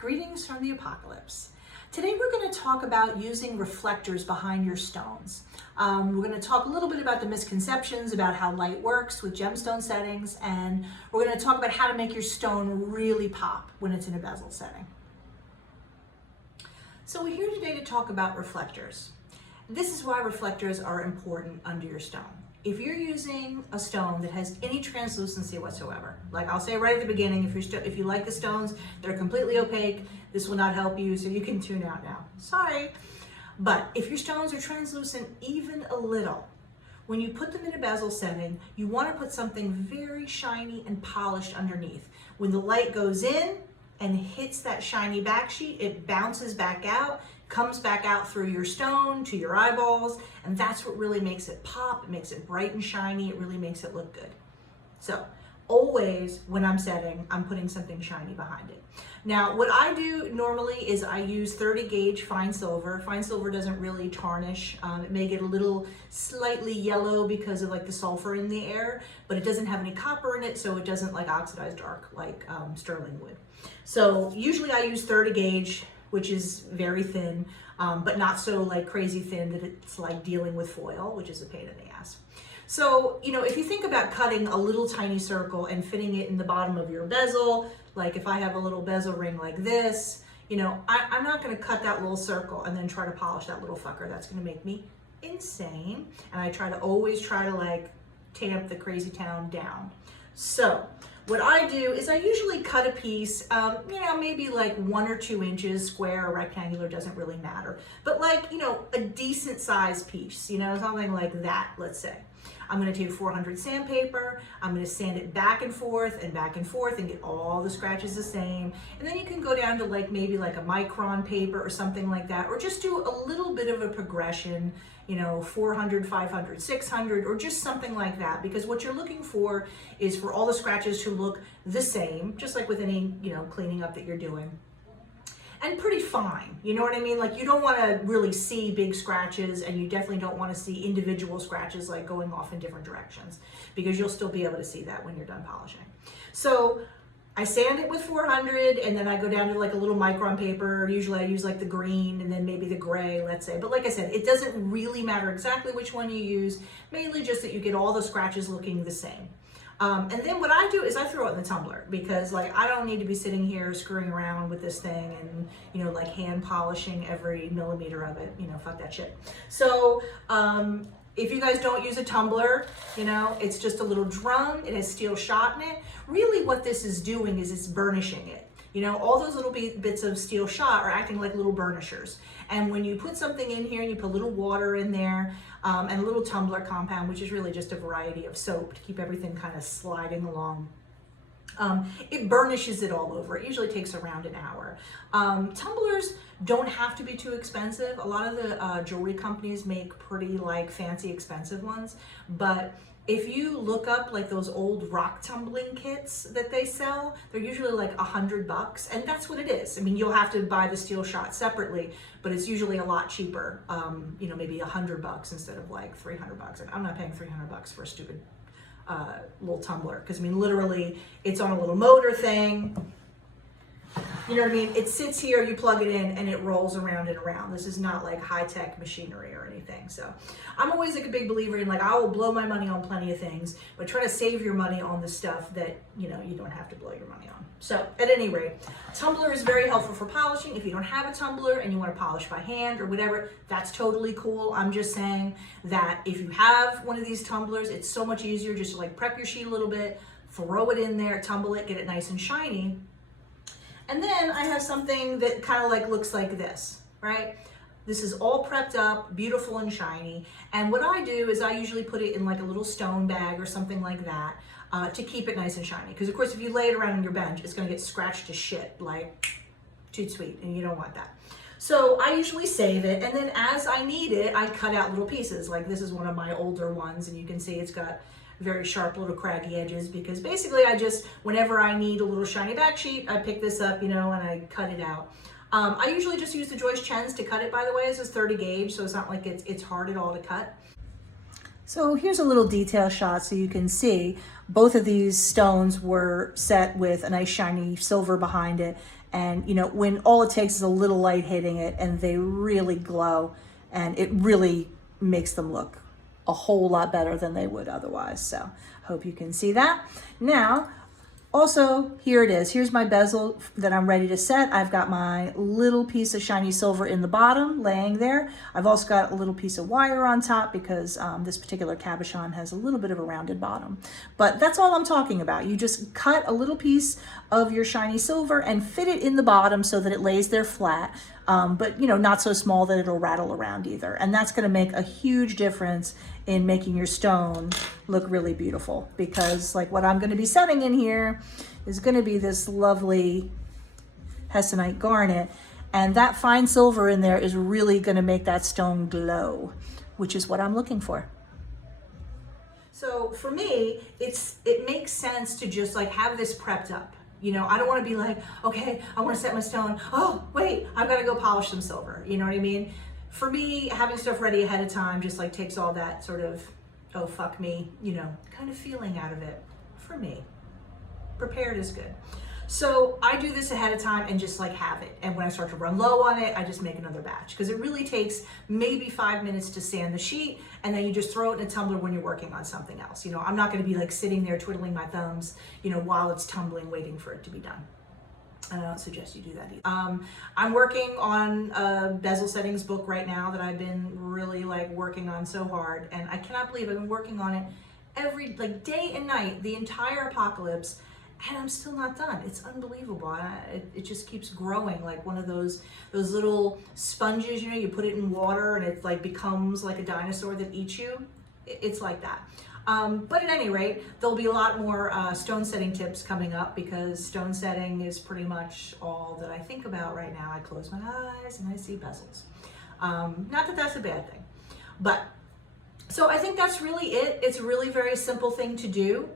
Greetings from the apocalypse. Today we're going to talk about using reflectors behind your stones. We're going to talk a little bit about the misconceptions about how light works with gemstone settings, and we're going to talk about how to make your stone really pop when it's in a bezel setting. So we're here today to talk about reflectors. This is why reflectors are important under your stone. If you're using a stone that has any translucency whatsoever, like I'll say right at the beginning, if you like the stones, they're completely opaque, this will not help you, so you can tune out now. Sorry. But if your stones are translucent even a little, when you put them in a bezel setting, you want to put something very shiny and polished underneath. When the light goes in and hits that shiny back sheet, it bounces back out, comes back out through your stone to your eyeballs, and that's what really makes it pop. It makes it bright and shiny. It really makes it look good. So always when I'm setting, I'm putting something shiny behind it. Now, what I do normally is I use 30 gauge fine silver. Fine silver doesn't really tarnish. It may get a little slightly yellow because of like the sulfur in the air, but it doesn't have any copper in it, so it doesn't like oxidize dark like sterling would. So usually I use 30 gauge, which is very thin, but not so like crazy thin that it's like dealing with foil, which is a pain in the ass. So, you know, if you think about cutting a little tiny circle and fitting it in the bottom of your bezel, like if I have a little bezel ring like this, you know, I'm not gonna cut that little circle and then try to polish that little fucker. That's gonna make me insane. And I always try to like tamp the crazy town down. So what I do is I usually cut a piece, you know, maybe like 1 or 2 inches, square or rectangular, doesn't really matter. But like, you know, a decent sized piece, you know, something like that, let's say. I'm gonna take 400 sandpaper, I'm gonna sand it back and forth and get all the scratches the same. And then you can go down to like maybe like a micron paper or something like that, or just do a little bit of a progression, you know, 400, 500, 600, or just something like that. Because what you're looking for is for all the scratches to look the same, just like with any, you know, cleaning up that you're doing. And pretty fine, you know what I mean? Like you don't want to really see big scratches, and you definitely don't want to see individual scratches like going off in different directions, because you'll still be able to see that when you're done polishing. So I sand it with 400, and then I go down to like a little micron paper. Usually I use like the green and then maybe the gray, let's say. But like I said, it doesn't really matter exactly which one you use, mainly just that you get all the scratches looking the same. And then what I do is I throw it in the tumbler, because like I don't need to be sitting here screwing around with this thing and, you know, like hand polishing every millimeter of it, you know, fuck that shit. So if you guys don't use a tumbler, you know, it's just a little drum. It has steel shot in it. Really what this is doing is it's burnishing it. You know, all those little bits of steel shot are acting like little burnishers. And when you put something in here, you put a little water in there and a little tumbler compound, which is really just a variety of soap to keep everything kind of sliding along. It burnishes it all over. It usually takes around an hour. Tumblers don't have to be too expensive. A lot of the jewelry companies make pretty like fancy expensive ones, but if you look up like those old rock tumbling kits that they sell, they're usually like $100, and that's what it is. I mean, you'll have to buy the steel shot separately, but it's usually a lot cheaper. You know, maybe $100 instead of like $300. And I'm not paying $300 for a stupid little tumbler, because I mean, literally, it's on a little motor thing. You know what I mean? It sits here, you plug it in, and it rolls around and around. This is not like high-tech machinery or anything. So I'm always like a big believer in like, I will blow my money on plenty of things, but try to save your money on the stuff that, you know, you don't have to blow your money on. So at any rate, tumbler is very helpful for polishing. If you don't have a tumbler and you want to polish by hand or whatever, that's totally cool. I'm just saying that if you have one of these tumblers, it's so much easier just to like prep your sheet a little bit, throw it in there, tumble it, get it nice and shiny. And then I have something that kind of like looks like this, right? This is all prepped up, beautiful and shiny. And what I do is I usually put it in like a little stone bag or something like that to keep it nice and shiny. Because of course, if you lay it around on your bench, it's gonna get scratched to shit, like toot sweet, and you don't want that. So I usually save it, and then as I need it, I cut out little pieces. Like this is one of my older ones, and you can see it's got very sharp little craggy edges, because basically I just, whenever I need a little shiny back sheet, I pick this up, you know, and I cut it out. I usually just use the Joyce Chens to cut it, by the way. This is 30 gauge, so it's not like it's hard at all to cut. So here's a little detail shot so you can see both of these stones were set with a nice shiny silver behind it. And you know, when all it takes is a little light hitting it and they really glow, and it really makes them look a whole lot better than they would otherwise. So hope you can see that. Now, also, here it is. Here's my bezel that I'm ready to set. I've got my little piece of shiny silver in the bottom laying there. I've also got a little piece of wire on top because this particular cabochon has a little bit of a rounded bottom. But that's all I'm talking about. You just cut a little piece of your shiny silver and fit it in the bottom so that it lays there flat, but you know, not so small that it'll rattle around either. And that's going to make a huge difference in making your stone look really beautiful, because like what I'm going to be setting in here is going to be this lovely hessonite garnet, and that fine silver in there is really going to make that stone glow, which is what I'm looking for. So for me, it makes sense to just like have this prepped up. You know, I don't want to be like, okay, I want to set my stone. Oh, wait, I've got to go polish some silver. You know what I mean? For me, having stuff ready ahead of time just like takes all that sort of, oh, fuck me, you know, kind of feeling out of it. For me, prepared is good. So I do this ahead of time and just like have it. And when I start to run low on it, I just make another batch, because it really takes maybe 5 minutes to sand the sheet, and then you just throw it in a tumbler when you're working on something else. You know, I'm not going to be like sitting there twiddling my thumbs, you know, while it's tumbling, waiting for it to be done. And I don't suggest you do that either. I'm working on a bezel settings book right now that I've been really like working on so hard, and I cannot believe I've been working on it every like day and night, the entire apocalypse, and I'm still not done. It's unbelievable. It just keeps growing like one of those little sponges, you know, you put it in water and it like becomes like a dinosaur that eats you. It's like that. But at any rate, there'll be a lot more stone setting tips coming up, because stone setting is pretty much all that I think about right now. I close my eyes and I see bezels. Not that that's a bad thing, but so I think that's really it. It's a really very simple thing to do.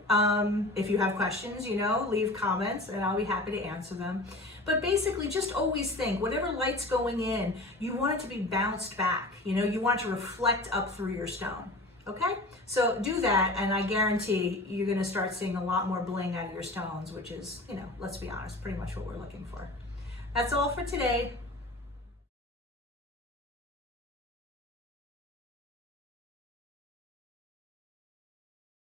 If you have questions, you know, leave comments and I'll be happy to answer them. But basically, just always think, whatever light's going in, you want it to be bounced back. You know, you want it to reflect up through your stone. Okay, so do that, and I guarantee you're going to start seeing a lot more bling out of your stones, which is, you know, let's be honest, pretty much what we're looking for. That's all for today.